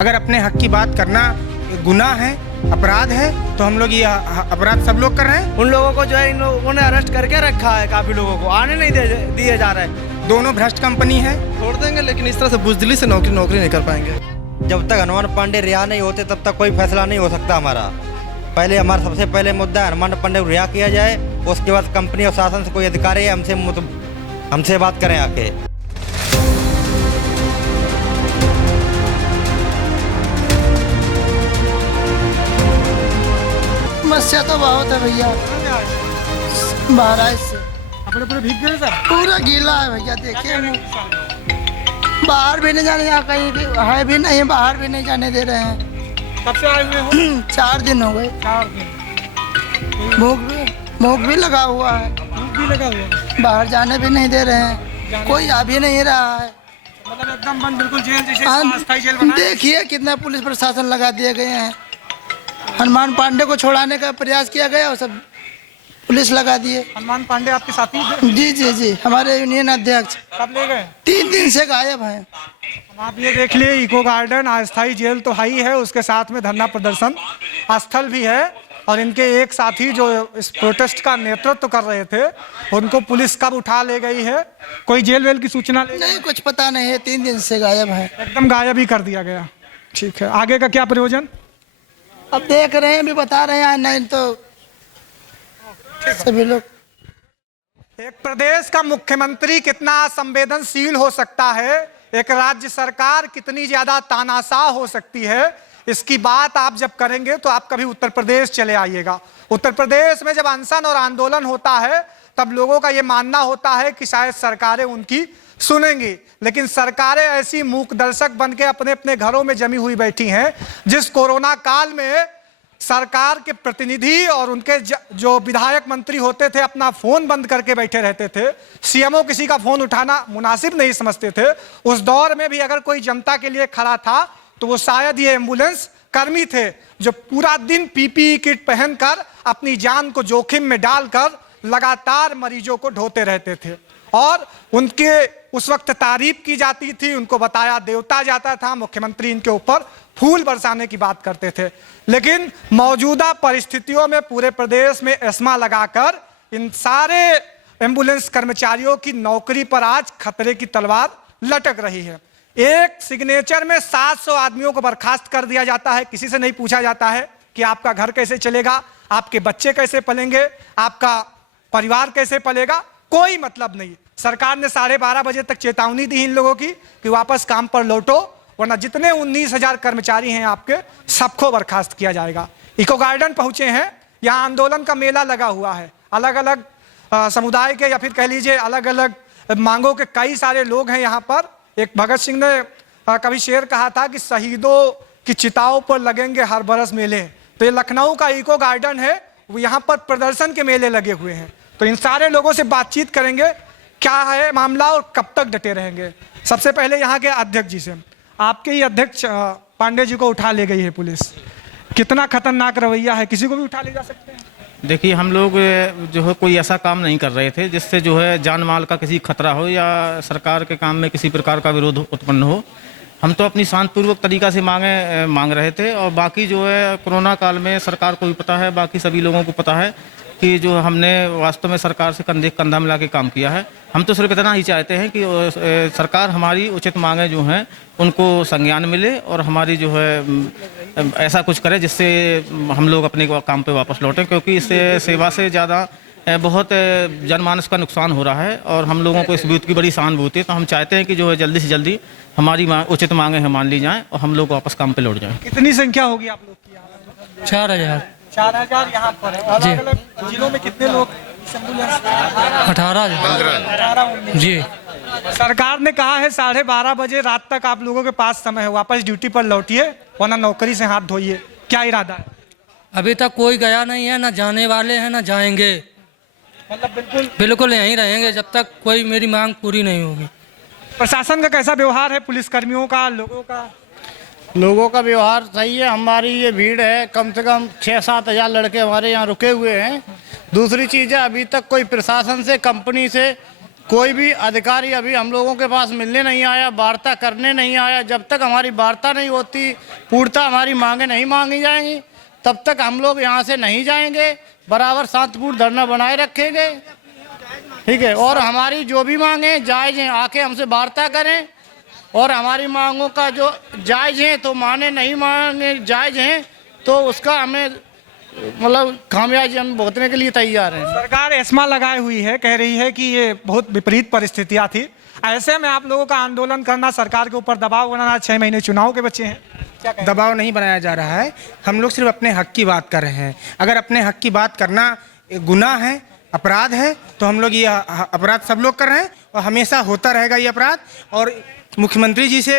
अगर अपने हक की बात करना गुनाह है, अपराध है, तो हम लोग ये अपराध सब लोग कर रहे हैं। उन लोगों को जो है इन लोगों ने अरेस्ट करके रखा है, काफी लोगों को आने नहीं दिए जा रहे हैं। दोनों भ्रष्ट कंपनी है। छोड़ देंगे, लेकिन इस तरह से बुजदिली से नौकरी नहीं कर पाएंगे। जब तक हनुमान पांडे रिहा नहीं होते तब तक कोई फैसला नहीं हो सकता हमारा। पहले हमारा सबसे पहले मुद्दा है हनुमान पांडे को रिहा किया जाए, उसके बाद कंपनी और शासन से कोई अधिकारी है हमसे बात करें आके। समस्या तो बहुत है भैया, महाराज से अपने पूरे भीग गए सर। पूरा गीला है भैया, देखिए बाहर भी नहीं जाने, यहाँ कहीं भी है भी नहीं, बाहर भी नहीं जाने दे रहे हैं। कब से आए हुए हो? 4 दिन हो गए। 4 दिन। भूख भी लगा हुआ है, भूख भी लगा हुआ है। बाहर जाने भी नहीं दे रहे हैं, कोई आ भी नहीं रहा है। मतलब एकदम बंद, बिल्कुल जेल जैसे अस्थायी जेल बना है। देखिए कितना पुलिस प्रशासन लगा दिए गए हैं। हनुमान पांडे को छोड़ाने का प्रयास किया गया और सब पुलिस लगा दिए। हनुमान पांडे आपके साथी थे? जी, हमारे यूनियन अध्यक्ष। कब ले गए? 3 दिन से गायब हैं। आप ये देख लिए, इको गार्डन अस्थायी जेल तो हाई है, उसके साथ में धरना प्रदर्शन स्थल भी है। और इनके एक साथी जो इस प्रोटेस्ट का नेतृत्व कर रहे थे, उनको पुलिस कब उठा ले गई है, कोई जेल वेल की सूचना नहीं, कुछ पता नहीं है। 3 दिन से गायब है, एकदम गायब ही कर दिया गया। ठीक है, आगे का क्या प्रयोजन? अब देख रहे हैं, भी बता रहे हैं, नहीं तो सभी लोग। एक प्रदेश का मुख्यमंत्री कितना संवेदनशील हो सकता है, एक राज्य सरकार कितनी ज्यादा तानाशाह हो सकती है, इसकी बात आप जब करेंगे तो आप कभी उत्तर प्रदेश चले आइएगा। उत्तर प्रदेश में जब अनशन और आंदोलन होता है तब लोगों का यह मानना होता है कि शायद सरकारें उनकी सुनेंगी, लेकिन सरकारें ऐसी मूक दर्शक बन के अपने अपने घरों में जमी हुई बैठी हैं। जिस कोरोना काल में सरकार के प्रतिनिधि और उनके जो विधायक मंत्री होते थे अपना फोन बंद करके बैठे रहते थे, सीएमओ किसी का फोन उठाना मुनासिब नहीं समझते थे, उस दौर में भी अगर कोई जनता के लिए खड़ा था तो वो शायद ये एम्बुलेंस कर्मी थे, जो पूरा दिन पीपीई किट पहनकर अपनी जान को जोखिम में डालकर लगातार मरीजों को ढोते रहते थे। और उनके उस वक्त तारीफ की जाती थी, उनको बताया देवता जाता था, मुख्यमंत्री इनके ऊपर फूल बरसाने की बात करते थे। लेकिन मौजूदा परिस्थितियों में पूरे प्रदेश में एस्मा लगाकर इन सारे एम्बुलेंस कर्मचारियों की नौकरी पर आज खतरे की तलवार लटक रही है। एक सिग्नेचर में 700 आदमियों को बर्खास्त कर दिया जाता है, किसी से नहीं पूछा जाता है कि आपका घर कैसे चलेगा, आपके बच्चे कैसे पलेंगे, आपका परिवार कैसे पलेगा, कोई मतलब नहीं। सरकार ने 12:30 बजे तक चेतावनी दी इन लोगों की कि वापस काम पर लौटो, वरना जितने 19,000 कर्मचारी हैं आपके सबको बर्खास्त किया जाएगा। इको गार्डन पहुंचे हैं, यहाँ आंदोलन का मेला लगा हुआ है। अलग अलग समुदाय के या फिर कह लीजिए अलग अलग मांगों के कई सारे लोग हैं यहाँ पर। एक भगत सिंह ने कभी शेर कहा था कि शहीदों की चिताओं पर लगेंगे हर बरस मेले। तो ये लखनऊ का इको गार्डन है, यहाँ पर प्रदर्शन के मेले लगे हुए हैं। तो इन सारे लोगों से बातचीत करेंगे, क्या है मामला और कब तक डटे रहेंगे। सबसे पहले यहाँ के अध्यक्ष जी से, आपके ही अध्यक्ष पांडे जी को उठा ले गई है पुलिस, कितना खतरनाक रवैया है, किसी को भी उठा ले जा सकते हैं? देखिए, हम लोग जो है कोई ऐसा काम नहीं कर रहे थे जिससे जो है जान माल का किसी खतरा हो या सरकार के काम में किसी प्रकार का विरोध उत्पन्न हो। हम तो अपनी शांतिपूर्वक तरीका से मांग रहे थे। और बाकी जो है कोरोना काल में सरकार को भी पता है, बाकी सभी लोगों को पता है कि जो हमने वास्तव में सरकार से कंधे कंधा मिला के काम किया है। हम तो सिर्फ इतना ही चाहते हैं कि सरकार हमारी उचित मांगें जो हैं उनको संज्ञान मिले और हमारी जो है ऐसा कुछ करे जिससे हम लोग अपने काम पे वापस लौटें, क्योंकि इससे सेवा से ज़्यादा बहुत जनमानस का नुकसान हो रहा है और हम लोगों को इस बात की बड़ी सहानुभूति है। तो हम चाहते हैं कि जो है जल्दी से जल्दी हमारी उचित मांगें मान ली जाएँ और हम लोग वापस काम पर लौट जाएँ। कितनी संख्या होगी आप लोग की यहाँ? 4,000। 4,000 यहाँ पर है। और अलग अलग जिलों में कितने लोग? 18 जी। सरकार ने कहा है 12:30 बजे रात तक आप लोगों के पास समय है, वापस ड्यूटी पर लौटिए वरना नौकरी से हाथ धोइए। क्या इरादा है? अभी तक कोई गया नहीं है, ना जाने वाले हैं ना जाएंगे। मतलब बिल्कुल यहीं रहेंगे जब तक कोई मेरी मांग पूरी नहीं होगी। प्रशासन का कैसा व्यवहार है, पुलिस कर्मियों का, लोगों का? लोगों का व्यवहार सही है। हमारी ये भीड़ है, कम से कम 6-7 हज़ार लड़के हमारे यहाँ रुके हुए हैं। दूसरी चीज़ है, अभी तक कोई प्रशासन से, कंपनी से कोई भी अधिकारी अभी हम लोगों के पास मिलने नहीं आया, वार्ता करने नहीं आया। जब तक हमारी वार्ता नहीं होती, पूर्णतः हमारी मांगे नहीं मांगी जाएंगी, तब तक हम लोग यहाँ से नहीं जाएंगे। बराबर शांतिपूर्ण धरना बनाए रखेंगे, ठीक है। और हमारी जो भी मांगे जायज़ हैं, आके हमसे वार्ता करें, और हमारी मांगों का जो जायज़ है तो माने, नहीं मांगे जायज़ हैं तो उसका हमें मतलब खामियाजी हम भुगतने के लिए तैयार हैं। सरकार एस्मा लगाई हुई है, कह रही है कि ये बहुत विपरीत परिस्थितियां थी, ऐसे में आप लोगों का आंदोलन करना, सरकार के ऊपर दबाव बनाना, 6 महीने चुनाव के बच्चे हैं। दबाव नहीं बनाया जा रहा है, हम लोग सिर्फ अपने हक की बात कर रहे हैं। अगर अपने हक की बात करना गुनाह है, अपराध है, तो हम लोग ये अपराध सब लोग कर रहे हैं और हमेशा होता रहेगा ये अपराध। और मुख्यमंत्री जी से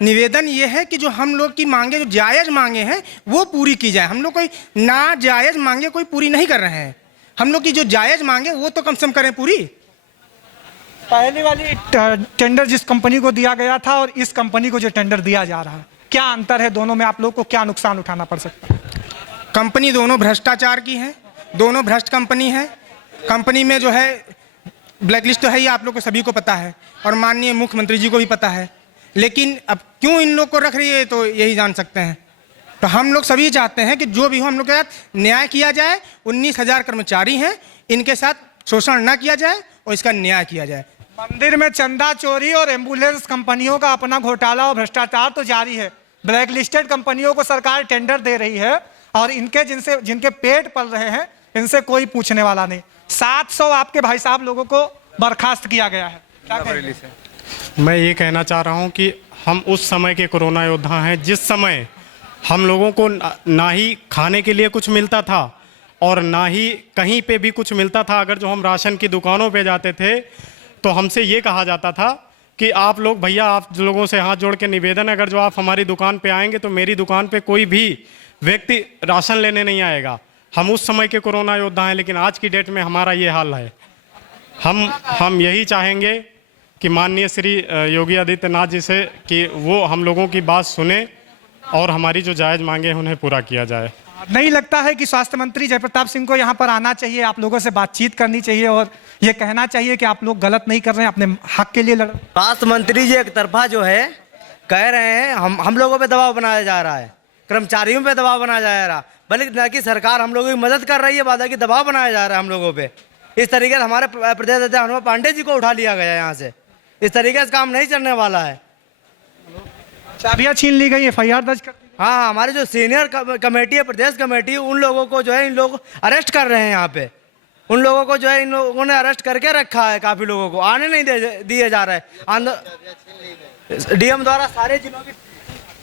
निवेदन ये है कि जो हम लोग की मांगे, जो जायज़ मांगे हैं वो पूरी की जाए। हम लोग कोई नाजायज़ मांगे कोई पूरी नहीं कर रहे हैं, हम लोग की जो जायज़ मांगे वो तो कम से कम करें पूरी। पहली वाली टेंडर जिस कंपनी को दिया गया था और इस कंपनी को जो टेंडर दिया जा रहा है, क्या अंतर है दोनों में? आप लोग को क्या नुकसान उठाना पड़ सकता है? कंपनी दोनों भ्रष्टाचार की है, दोनों भ्रष्ट कंपनी है। कंपनी में जो है ब्लैक लिस्ट तो है ही, आप लोग को सभी को पता है और माननीय मुख्यमंत्री जी को भी पता है, लेकिन अब क्यों इन लोग को रख रही है तो यही जान सकते हैं। तो हम लोग सभी चाहते हैं कि जो भी हो हम लोग के साथ न्याय किया जाए। 19,000 कर्मचारी हैं, इनके साथ शोषण ना किया जाए और इसका न्याय किया जाए। मंदिर में चंदा चोरी और एम्बुलेंस कंपनियों का अपना घोटाला और भ्रष्टाचार तो जारी है। ब्लैक लिस्टेड कंपनियों को सरकार टेंडर दे रही है और इनके जिनके पेट पल रहे हैं इनसे कोई पूछने वाला नहीं। 700 आपके भाई साहब लोगों को बर्खास्त किया गया है, क्या कहेंगे? मैं ये कहना चाह रहा हूँ कि हम उस समय के कोरोना योद्धा हैं जिस समय हम लोगों को ना ही खाने के लिए कुछ मिलता था और ना ही कहीं पे भी कुछ मिलता था। अगर जो हम राशन की दुकानों पे जाते थे तो हमसे ये कहा जाता था कि आप लोग भैया, आप लोगों से हाथ जोड़ के निवेदन है, अगर जो आप हमारी दुकान पे आएंगे तो मेरी दुकान पे कोई भी व्यक्ति राशन लेने नहीं आएगा। हम उस समय के कोरोना योद्धा हैं, लेकिन आज की डेट में हमारा ये हाल है। हम यही चाहेंगे कि माननीय श्री योगी आदित्यनाथ जी से कि वो हम लोगों की बात सुने और हमारी जो जायज़ मांगे हैं उन्हें पूरा किया जाए। नहीं लगता है कि स्वास्थ्य मंत्री जयप्रताप सिंह को यहाँ पर आना चाहिए, आप लोगों से बातचीत करनी चाहिए और ये कहना चाहिए कि आप लोग गलत नहीं कर रहे हैं, अपने हक के लिए लड़? स्वास्थ्य मंत्री जी एक तरफा जो है कह रहे हैं हम लोगों पे दबाव बनाया जा रहा है, कर्मचारियों पे दबाव बनाया जा रहा है, बल्कि न कि सरकार हम लोगों की मदद कर रही है, वादा की दबाव बनाया जा रहा है हम लोगों पे। इस तरीके से हमारे प्रदेश अध्यक्ष हनुमान पांडे जी को उठा लिया गया है यहाँ से। इस तरीके से काम नहीं चलने वाला है। चाबियां छीन ली गई, FIR दर्ज कर? हाँ, हमारे जो सीनियर कमेटी है, प्रदेश कमेटी, उन लोगों को जो है इन लोग अरेस्ट कर रहे हैं यहाँ पे। उन लोगों को जो है इन लोगों ने अरेस्ट करके रखा है, काफ़ी लोगों को आने नहीं दिए जा रहा है। डीएम द्वारा सारे जिलों की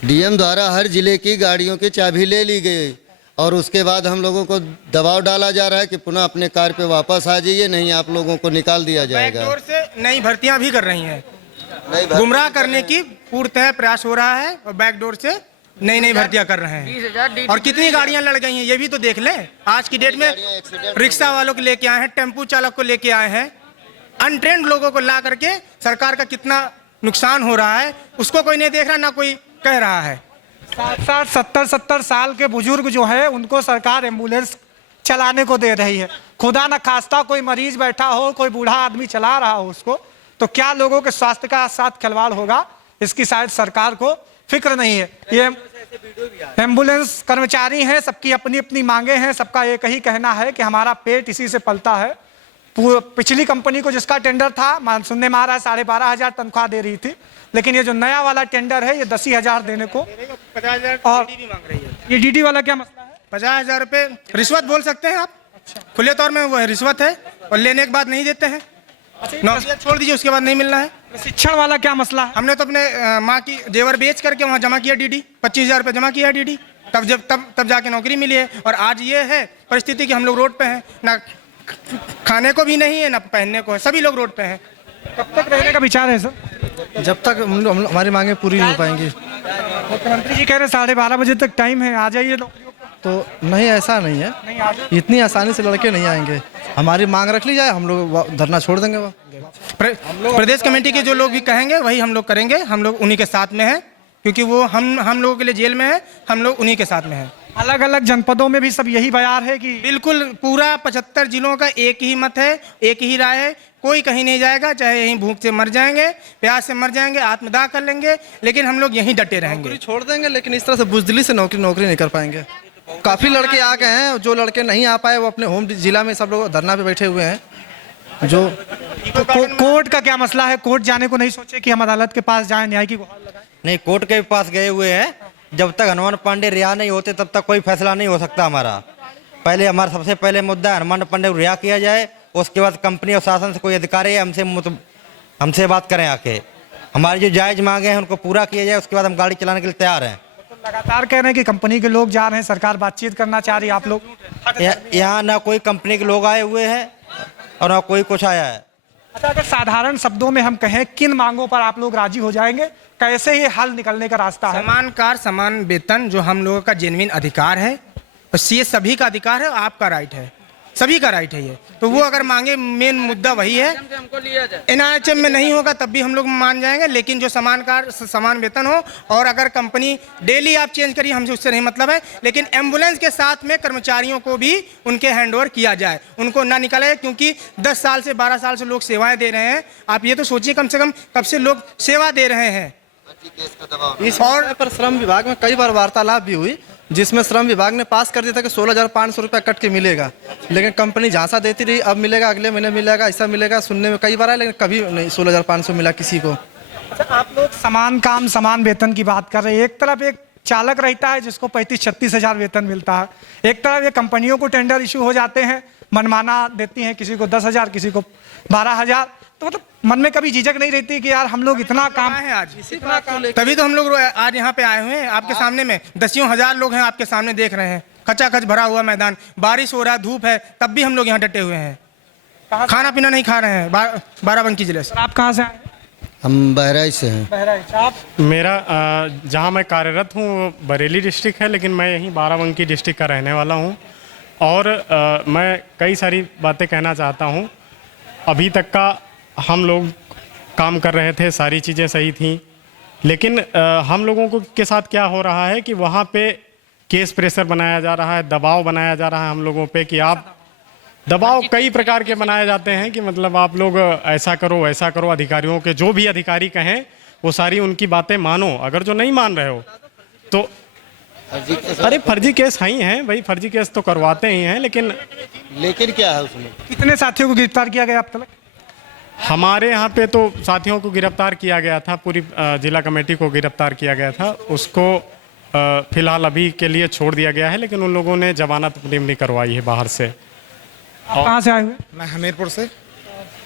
डीएम द्वारा हर जिले की गाड़ियों की चाबी ले ली गई और उसके बाद हम लोगों को दबाव डाला जा रहा है कि पुनः अपने कार पे वापस आ जाइए, नहीं आप लोगों को निकाल दिया जाएगा। बैकडोर से नई भर्तियां भी कर रही हैं, गुमराह करने की पूर्णतः प्रयास हो रहा है और बैकडोर से नई भर्तियां कर रहे हैं। और कितनी गाड़ियां लड़ गई हैं ये भी तो देख लें। आज की डेट में रिक्शा वालों को लेके आए हैं, टेम्पू चालक को लेके आए हैं, अनट्रेंड लोगों को ला करके सरकार का कितना नुकसान हो रहा है उसको कोई नहीं देख रहा, ना कोई कह रहा है। 60, 70 साल के बुजुर्ग जो है उनको सरकार एम्बुलेंस चलाने को दे रही है। खुदा न खास्ता कोई मरीज बैठा हो, कोई बूढ़ा आदमी चला रहा हो उसको, तो क्या लोगों के स्वास्थ्य का साथ खिलवाड़ होगा, इसकी शायद सरकार को फिक्र नहीं है। ये एम्बुलेंस कर्मचारी हैं, सबकी अपनी अपनी मांगे हैं, सबका एक ही कहना है कि हमारा पेट इसी से पलता है। पिछली कंपनी को जिसका टेंडर था सुनने में आ रहा है 12,500 तनख्वाह दे रही थी, लेकिन ये जो नया वाला टेंडर है ये 10,000 देने को 50,000 और भी मांग रही है। ये डीडी वाला क्या मसला है? 50,000 रुपये रिश्वत बोल सकते हैं आप, खुले तौर में वो रिश्वत है और लेने के बाद नहीं देते हैं। नौकरियां छोड़ दीजिए, उसके बाद नहीं मिल रहा है। प्रशिक्षण वाला क्या मसला है? हमने तो अपने माँ की जेवर बेच करके वहाँ जमा किया डीडी, 25,000 रुपये जमा किया डीडी, तब जाके नौकरी मिली है। और आज ये है परिस्थिति कि हम लोग रोड पे हैं, ना खाने को भी नहीं है ना पहनने को है, सभी लोग रोड पे हैं। कब तक रहने का विचार है सर? जब तक हमारी मांगे पूरी नहीं हो पाएंगी। मुख्यमंत्री जी कह रहे 12:30 बजे तक टाइम है, आ जाइए। तो नहीं, ऐसा नहीं है, इतनी आसानी से लड़के नहीं आएंगे। हमारी मांग रख ली जाए, हम लोग धरना छोड़ देंगे। प्रदेश कमेटी के जो लोग भी कहेंगे वही हम लोग करेंगे। हम लोग उन्हीं के साथ में हैं, क्योंकि वो हम लोगों के लिए जेल में है, हम लोग उन्हीं के साथ में हैं। अलग अलग जनपदों में भी सब यही बयार है कि बिल्कुल पूरा 75 जिलों का एक ही मत है, एक ही राय है। कोई कहीं नहीं जाएगा, चाहे यहीं भूख से मर जाएंगे, प्यास से मर जाएंगे, आत्मदाह कर लेंगे, लेकिन हम लोग यहीं डटे रहेंगे। नौकरी छोड़ देंगे, लेकिन इस तरह से बुजदिली से नौकरी नहीं कर पाएंगे। काफ़ी लड़के आ गए हैं, जो लड़के नहीं आ पाए वो अपने होम जिला में सब लोग धरना पे बैठे हुए हैं। जो कोर्ट का क्या मसला है? कोर्ट जाने को नहीं सोचे कि हम अदालत के पास जाएं, न्याय की गुहार लगाएं? नहीं, कोर्ट के पास गए हुए हैं। जब तक हनुमान पांडे रिहा नहीं होते तब तक कोई फैसला नहीं हो सकता हमारा। पहले हमारा सबसे पहले मुद्दा है हनुमान पांडे को रिहा किया जाए, उसके बाद कंपनी और शासन से कोई अधिकारी है हमसे बात करें आके, हमारी जो जायज़ मांगे हैं उनको पूरा किया जाए, उसके बाद हम गाड़ी चलाने के लिए तैयार हैं। तो लगातार कह रहे हैं कि कंपनी के लोग जा रहे हैं, सरकार बातचीत करना चाह रही है, आप लोग यहाँ ना कोई कंपनी के लोग आए हुए हैं और ना कोई कुछ आया है। अच्छा, अगर साधारण शब्दों में हम कहें, किन मांगों पर आप लोग राजी हो जाएंगे? कैसे ये हल निकलने का रास्ता है? समान कार्य समान वेतन जो हम लोगों का जेन्युइन अधिकार है, और ये सभी का अधिकार है, आपका राइट है, सभी का राइट है ये। तो वो अगर मांगे, मेन मुद्दा वही है। NRHM में नहीं होगा तब भी हम लोग मान जाएंगे, लेकिन जो समान कार्य समान वेतन हो, और अगर कंपनी डेली आप चेंज करिए, हमसे उससे नहीं मतलब है, लेकिन एम्बुलेंस के साथ में कर्मचारियों को भी उनके हैंडओवर किया जाए, उनको ना निकाले, क्योंकि 10 साल से 12 साल से लोग सेवाएं दे रहे हैं। आप ये तो सोचिए कम से कम कब से लोग सेवा दे रहे हैं। इस और पर श्रम विभाग में कई बार वार्तालाप भी हुई, जिसमें श्रम विभाग ने पास कर दिया था कि 16,500 रुपये कट के मिलेगा, लेकिन कंपनी झांसा देती रही, अब मिलेगा, अगले महीने मिलेगा, ऐसा मिलेगा। सुनने में कई बार आया, लेकिन कभी नहीं 16,500 मिला किसी को। अच्छा, आप लोग समान काम समान वेतन की बात कर रहे हैं। एक तरफ एक चालक रहता है जिसको 35-36 हज़ार वेतन मिलता है, एक तरफ ये कंपनियों को टेंडर इशू हो जाते हैं, मनमाना देती हैं, किसी को 10,000, किसी को 12,000। तो मतलब मन में कभी झिझक नहीं रहती कि यार हम लोग इतना काम है आज, इतना काम, तभी तो हम लोग आज यहाँ पे आए हुए हैं आपके सामने में। 10 हज़ार लोग हैं आपके सामने, देख रहे हैं, खचाखच भरा हुआ मैदान, बारिश हो रहा है, धूप है, तब भी हम लोग यहाँ डटे हुए हैं। खाना पीना नहीं खा रहे हैं। बाराबंकी जिले से। आप कहाँ से आए? हम बहराइच से हैं। बहराइच। आप? मेरा जहाँ मैं कार्यरत हूँ वो बरेली डिस्ट्रिक्ट है, लेकिन मैं यहीं बाराबंकी डिस्ट्रिक्ट का रहने वाला हूँ। और मैं कई सारी बातें कहना चाहता हूँ। अभी तक का हम लोग काम कर रहे थे, सारी चीज़ें सही थी, लेकिन हम लोगों को के साथ क्या हो रहा है कि वहाँ पे केस प्रेशर बनाया जा रहा है, दबाव बनाया जा रहा है हम लोगों पे, कि आप दबाव कई प्रकार के बनाए जाते हैं कि मतलब आप लोग ऐसा करो वैसा करो। अधिकारियों के जो भी अधिकारी कहें वो सारी उनकी बातें मानो, अगर जो नहीं मान रहे हो तो अरे फर्जी केस ही हैं भाई, फर्जी केस तो करवाते ही हैं, लेकिन क्या है उसमें? कितने साथियों को गिरफ्तार किया गया अब तक? हमारे यहाँ पे तो साथियों को गिरफ्तार किया गया था, पूरी जिला कमेटी को गिरफ्तार किया गया था। उसको फिलहाल अभी के लिए छोड़ दिया गया है, लेकिन उन लोगों ने जमानत नहीं करवाई है बाहर से। कहाँ से आए हुए? मैं हमीरपुर से।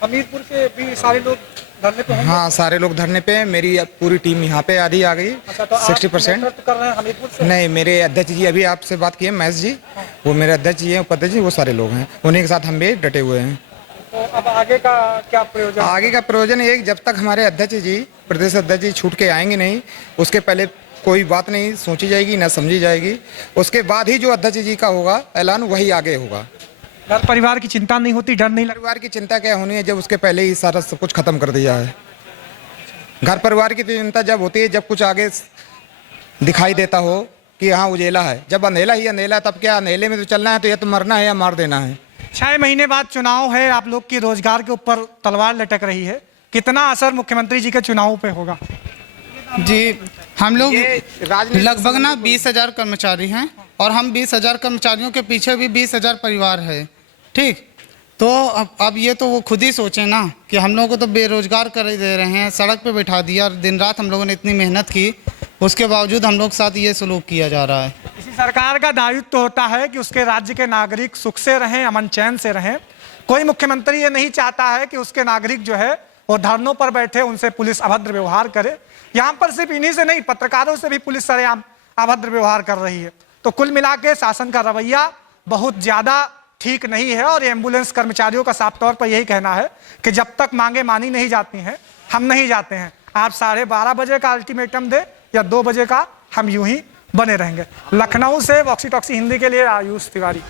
हमीरपुर के भी सारे लोग धरने पे हैं? हाँ, सारे लोग धरने पे हैं। मेरी पूरी टीम यहाँ पे आधी आ गई। अच्छा, तो 60% कर रहे हैं हमीरपुर से? नहीं, मेरे अध्यक्ष जी अभी आपसे बात किए, महेश जी, वो मेरे अध्यक्ष जी हैं, उपाध्यक्ष जी, वो सारे लोग हैं, उन्हीं के साथ हम भी डटे हुए हैं। तो अब आगे का क्या प्रयोजन? आगे का प्रयोजन ये, जब तक हमारे अध्यक्ष जी, प्रदेश अध्यक्ष जी छूट के आएंगे नहीं, उसके पहले कोई बात नहीं सोची जाएगी, ना समझी जाएगी। उसके बाद ही जो अध्यक्ष जी का होगा ऐलान, वही आगे होगा। घर परिवार की चिंता नहीं होती, डर नहीं लगता? परिवार की चिंता क्या होनी है जब उसके पहले ही सारा सब कुछ खत्म कर दिया है। घर परिवार की चिंता जब होती है जब कुछ आगे दिखाई देता हो कि हाँ उजेला है। जब अंधेला ही अंधेला, तब क्या अंधेले में तो चलना है, तो या तो मरना है या मार देना है। 6 महीने बाद चुनाव है, आप लोग की रोजगार के ऊपर तलवार लटक रही है, कितना असर मुख्यमंत्री जी के चुनाव पे होगा? जी, हम लोग लगभग ना 20,000 कर्मचारी हैं, और हम 20,000 कर्मचारियों के पीछे भी 20,000 परिवार है, ठीक। तो अब ये तो वो खुद ही सोचें ना कि हम लोगों को तो बेरोजगार कर दे रहे हैं, सड़क पे बैठा दिया, दिन रात हम लोगों ने इतनी मेहनत की, उसके बावजूद हम लोग साथ ये सलूक किया जा रहा है। इसी सरकार का दायित्व तो होता है कि उसके राज्य के नागरिक सुख से रहें, अमन चैन से रहें। कोई मुख्यमंत्री ये नहीं चाहता है कि उसके नागरिक जो है वो धरनों पर बैठे, उनसे पुलिस अभद्र व्यवहार करे। यहाँ पर सिर्फ इन्हीं से नहीं, पत्रकारों से भी पुलिस सरेआम अभद्र व्यवहार कर रही है। तो कुल मिला के शासन का रवैया बहुत ज्यादा ठीक नहीं है, और एम्बुलेंस कर्मचारियों का साफ तौर पर यही कहना है कि जब तक मांगे मानी नहीं जाती हैं, हम नहीं जाते हैं। आप 12:30 बजे का अल्टीमेटम दे या 2 बजे का, हम यूं ही बने रहेंगे। लखनऊ से वॉक्सी टॉक्सी हिंदी के लिए आयुष तिवारी।